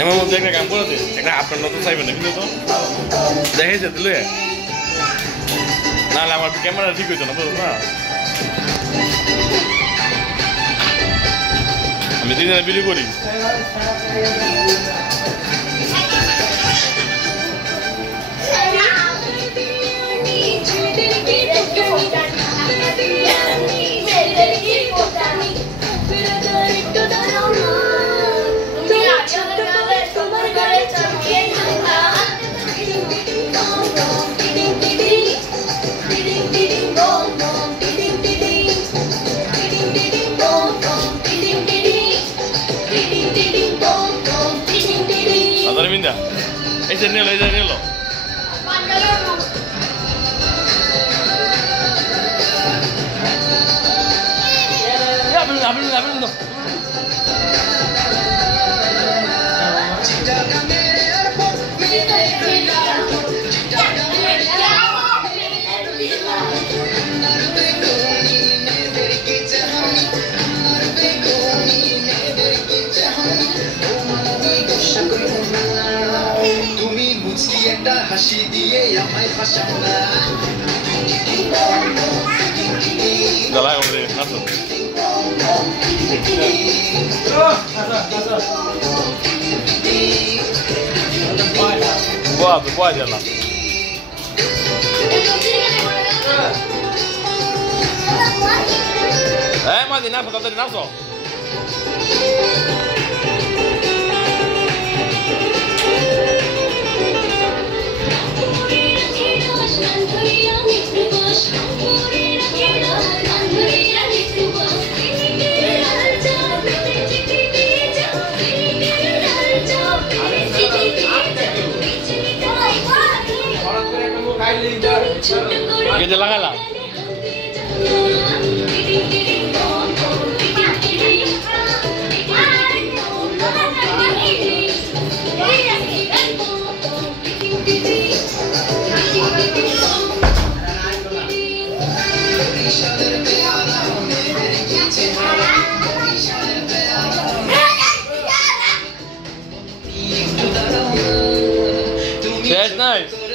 এমন মধ্যে একটা কাম করে দে একটা আপনার নতুন চাইবেন না কিন্তু তো দেখেছে দিলে নাহলে আমার ক্যামেরা ঠিক হইতো না বুঝলো না আমি তিনজনে ভিডিও করি Minda, ese nelo. Ya, abrindo. হাসি দিয়ে আমায় ফাঁসাও না দাঁড়ায় ওরে নাচো Boa dela. Mas de nada, tá de nada só. ¿Qué te la gala? That's nice.